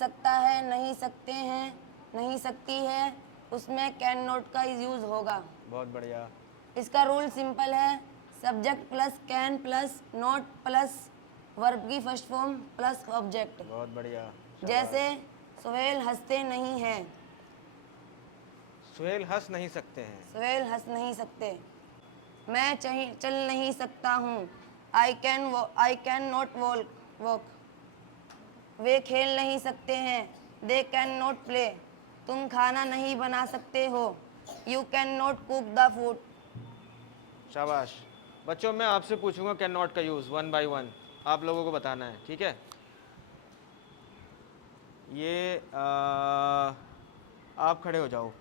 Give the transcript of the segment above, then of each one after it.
सकता है, नहीं सकते हैं, नहीं सकती है, उसमें कैन नॉट का यूज़ होगा। बहुत बढ़िया। इसका रूल सिंपल है, subject plus can plus not plus verb की फर्स्ट फॉर्म प्लस ऑब्जेक्ट। बहुत बढ़िया। जैसे सुहेल हंसते नहीं हैं, सुहेल हंस नहीं सकते हैं। सुहेल हंस नहीं सकते। मैं चल नहीं सकता हूँ, आई कैन नॉट वॉक। वे खेल नहीं सकते हैं, दे कैन नॉट प्ले। तुम खाना नहीं बना सकते हो, you can not cook the food. शाबाश। बच्चों मैं आपसे पूछूंगा कैन नॉट का यूज़ वन बाय वन, आप लोगों को बताना है, ठीक है। ये आप खड़े हो जाओ।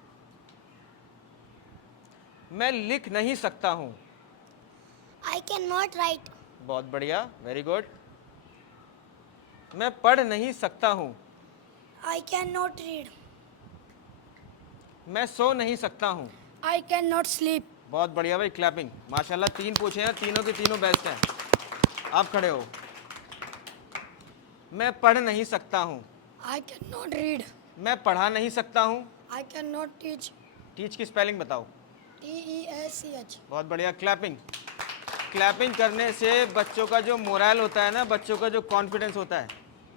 मैं लिख नहीं सकता हूँ। I cannot write. बहुत बढ़िया, वेरी गुड। मैं पढ़ नहीं सकता हूँ। I cannot read. मैं सो नहीं सकता हूँ। I cannot sleep. बहुत बढ़िया भाई, क्लैपिंग। माशाल्लाह, 3 पूछे हैं, तीनों के तीनों बेस्ट हैं। आप खड़े हो। मैं पढ़ नहीं सकता हूँ। I cannot read. मैं पढ़ा नहीं सकता हूँ। I cannot teach. टीच की स्पेलिंग बताओ। T-E-A-C-H. बहुत बढ़िया, क्लैपिंग। क्लैपिंग करने से बच्चों का जो मोरल होता है ना, बच्चों का जो कॉन्फिडेंस होता है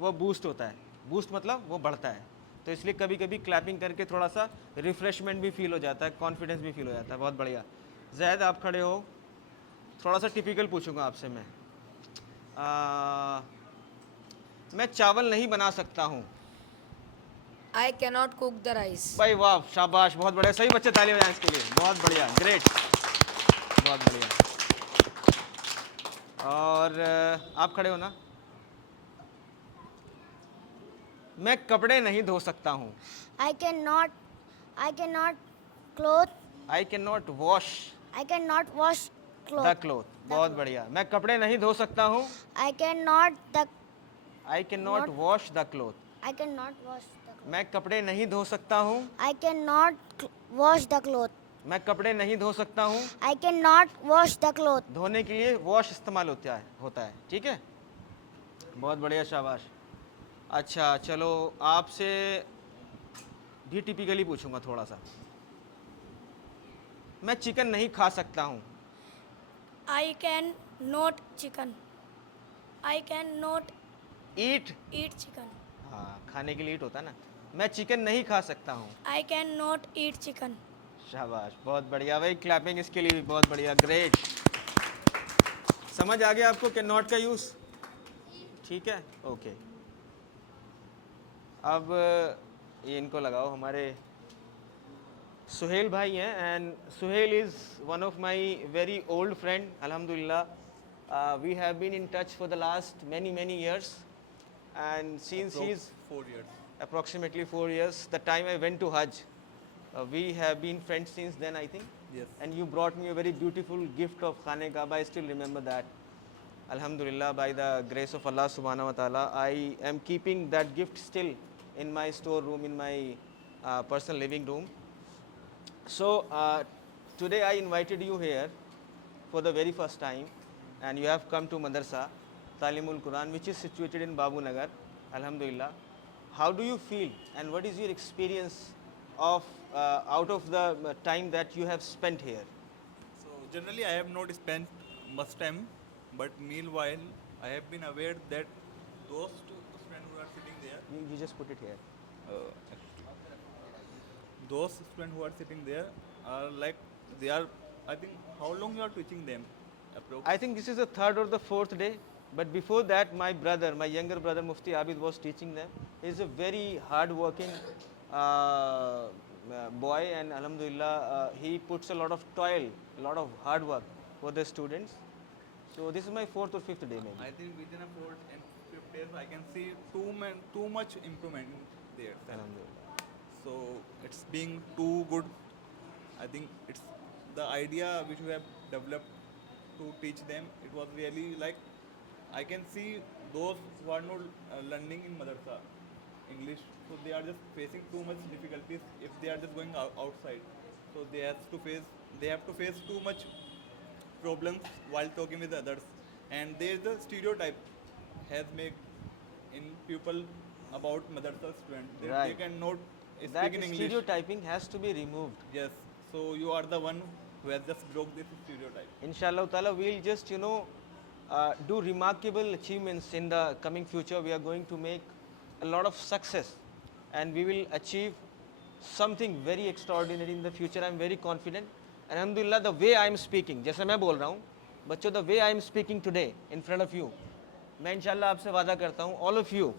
वो बूस्ट होता है। बूस्ट मतलब वो बढ़ता है, तो इसलिए कभी कभी क्लैपिंग करके थोड़ा सा रिफ्रेशमेंट भी फील हो जाता है, कॉन्फिडेंस भी फील हो जाता है। बहुत बढ़िया। जैद आप खड़े हो। थोड़ा सा टिपिकल पूछूंगा आपसे मैं चावल नहीं बना सकता हूँ। I cannot cook the rice. भाई वाह, शाबाश, बहुत बढ़िया। सही बच्चे, ताली बजाएं इसके लिए। बहुत बढ़िया, ग्रेट, बहुत बढ़िया। और आप खड़े हो ना। मैं कपड़े नहीं धो सकता हूँ। I cannot cloth. I can not wash I cannot wash the cloth. Cloth. बहुत बढ़िया। मैं कपड़े नहीं धो सकता हूँ। I cannot I can not wash the cloth. wash the cloth. मैं कपड़े नहीं धो सकता हूँ। I cannot wash the cloth. मैं कपड़े नहीं धो सकता हूँ। I cannot wash the cloth. धोने के लिए वॉश इस्तेमाल होता है, ठीक है। बहुत बढ़िया, शाबाश। अच्छा चलो, आपसे भी टिपिकली पूछूंगा थोड़ा सा। मैं चिकन नहीं खा सकता हूँ। I cannot chicken. I cannot eat, eat chicken. हाँ, खाने के लिए ईट होता है ना। मैं चिकन नहीं खा सकता हूँ। I cannot eat chicken. शाबाश, बहुत बढ़िया भाई, क्लैपिंग इसके लिए भी। बहुत बढ़िया, ग्रेट। समझ आ गया आपको कैन नॉट का यूज़, ठीक है, ओके। अब ये इनको लगाओ, हमारे सुहेल भाई हैं, and Suhail is one of my very old friend. अल्हम्दुलिल्लाह, we have been in touch for the last many years, and since he's 4 years. approximately 4 years, the time I went to Hajj, we have been friends since then, I think. Yes. And you brought me a very beautiful gift of Khane Kaaba. I still remember that. Alhamdulillah, by the grace of Allah subhanahu wa ta'ala, I am keeping that gift still in my storeroom, in my personal living room. So today I invited you here for the very first time, and you have come to Madrasa Talimul Quran, which is situated in Babu Nagar. Alhamdulillah. How do you feel, and what is your experience of out of the time that you have spent here? So generally, I have not spent much time, but meanwhile, I have been aware that those two students who are sitting there, You just put it here. those students who are sitting there are like they are. I think how long you are teaching them? I think this is the third or the fourth day. But before that, my brother, my younger brother Mufti Abid was teaching them. He is a very hard-working boy, and Alhamdulillah, he puts a lot of toil, a lot of hard work for the students. So this is my fourth or fifth day, maybe. I think within a 4 and 5 days, I can see too much improvement there. Alhamdulillah. So it's being too good. I think it's the idea which we have developed to teach them. It was really like I can see those who are not learning in madrasa English, so they are just facing too much difficulties if they are just going outside. So they have to face too much problems while talking with others, and there is a stereotype has made in people about madrasa student. They Right. cannot That speak in English. stereotyping has to be removed. Yes. So you are the one who has just broke this stereotype. Inshallah ta'ala, we'll just, do remarkable achievements in the coming future. We are going to make a lot of success and we will achieve something very extraordinary in the future. I'm very confident. And alhamdulillah, the way I'm speaking, जैसे मैं बोल रहा हूँ, बच्चों, the way I'm speaking today in front of you, मैं इंशाल्लाह आपसे वादा करता हूँ, all of you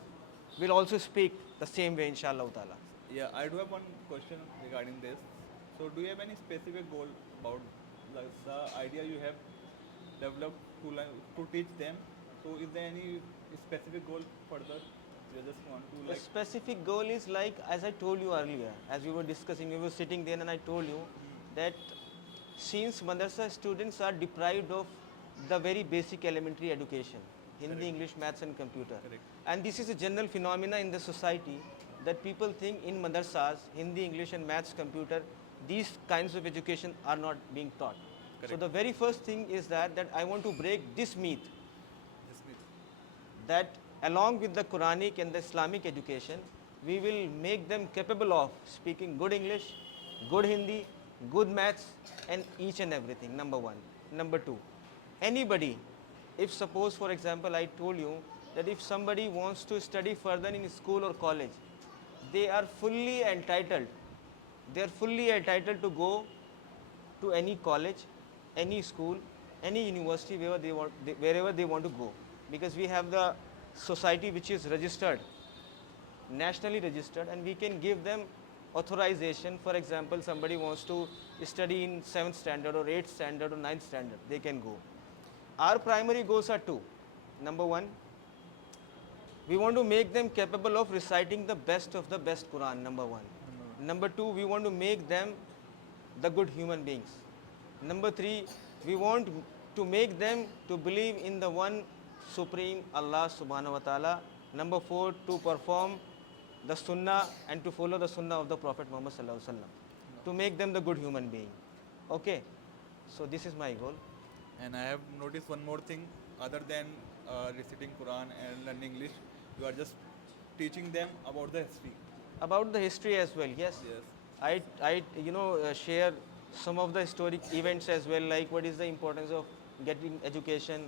will also speak the same way inshallah ta'ala. Yeah, I do have one question regarding this. So, do you have any specific goal about like, the idea you have developed to teach them? So, is there any specific goal further? You just want to The like specific goal is like, as I told you earlier, as we were discussing, we were sitting there and I told you that since madrasa students are deprived of the very basic elementary education, Hindi, English, maths and computer. Correct. And this is a general phenomena in the society that people think in madrasas, Hindi, English and maths, computer, these kinds of education are not being taught. So Correct. the very first thing is that I want to break this myth just need- that along with the Quranic and the Islamic education, we will make them capable of speaking good English, good Hindi, good maths and each and everything, number one. Number two, anybody, if suppose for example I told you that if somebody wants to study further in school or college, they are fully entitled to go to any college, any school, any university wherever they want to go, because we have the society which is registered, nationally registered, and we can give them authorization. For example, somebody wants to study in 7th standard or 8th standard or 9th standard, they can go. Our primary goals are two. Number one, we want to make them capable of reciting the best of the best Quran, number one. Number two, we want to make them the good human beings. Number three, we want to make them to believe in the one supreme Allah subhanahu wa ta'ala. Number four, to perform the sunnah and to follow the sunnah of the Prophet Muhammad sallallahu alaihi wasallam, to make them the good human being. Okay, so this is my goal. And I have noticed one more thing. Other than reciting Quran and learning English, you are just teaching them about the history. About the history as well, yes. Yes. I share some of the historic events as well, like what is the importance of getting education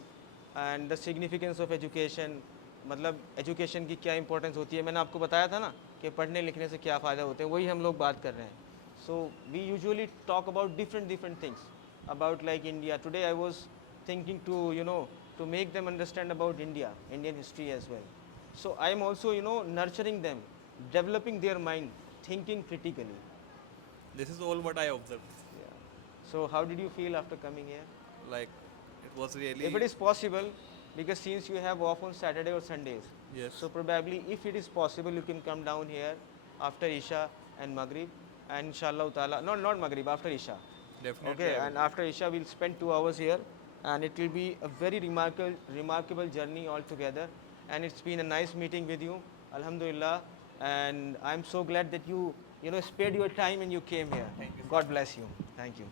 and the significance of education. मतलब education की क्या importance होती है, मैंने आपको बताया था ना कि पढ़ने लिखने से क्या फ़ायदा होते हैं, वही हम लोग बात कर रहे हैं. So we usually talk about different things about like India. Today I was thinking to make them understand about Indian history as well. So I am also nurturing them, developing their mind, thinking critically. This is all what I observed. Yeah. So how did you feel after coming here? Like it was really. If it is possible, because since you have off on Saturday or Sundays, Yes. so probably if it is possible, you can come down here after Isha and Maghrib, and inshallah ta'ala, not Maghrib, after Isha. Definitely. Okay, I will. and after Isha we'll spend 2 hours here, and it will be a very remarkable journey altogether. And it's been a nice meeting with you, Alhamdulillah, and I'm so glad that you spared your time and you came here. Thank you, sir. God bless you. Thank you.